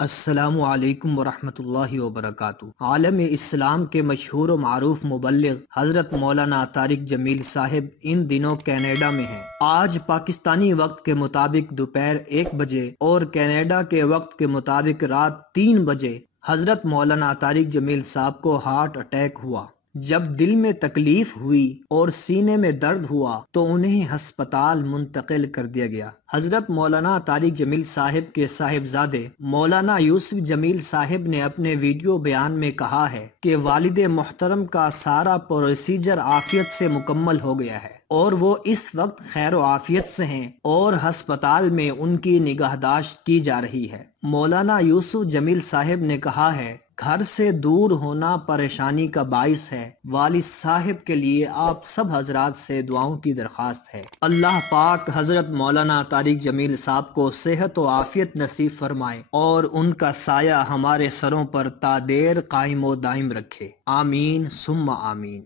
السلام علیکم ورحمۃ اللہ وبرکاتہ۔ عالم اسلام کے مشہور و معروف مبلغ حضرت مولانا طارق جمیل صاحب ان دنوں کینیڈا میں ہیں۔ آج پاکستانی وقت کے مطابق دوپہر 1 بجے اور کینیڈا کے وقت کے مطابق رات 3 بجے حضرت مولانا طارق جمیل صاحب کو ہارٹ اٹیک ہوا۔ جب دل میں تکلیف ہوئی اور سینے میں درد ہوا تو انہیں ہسپتال منتقل کر دیا گیا۔ حضرت مولانا طارق جمیل صاحب کے صاحبزادے مولانا یوسف جمیل صاحب نے اپنے ویڈیو بیان میں کہا ہے کہ والد محترم کا سارا پروسیجر عافیت سے مکمل ہو گیا ہے اور وہ اس وقت خیر و عافیت سے ہیں اور ہسپتال میں ان کی نگہداشت کی جا رہی ہے۔ مولانا یوسف جمیل صاحب نے کہا ہے، گھر سے دور ہونا پریشانی کا باعث ہے۔ والد صاحب کے لیے آپ سب حضرات سے دعاؤں کی درخواست ہے۔ اللہ پاک حضرت مولانا طارق جمیل صاحب کو صحت و عافیت نصیب فرمائے اور ان کا سایہ ہمارے سروں پر تا دیر قائم و دائم رکھے۔ آمین ثم آمین۔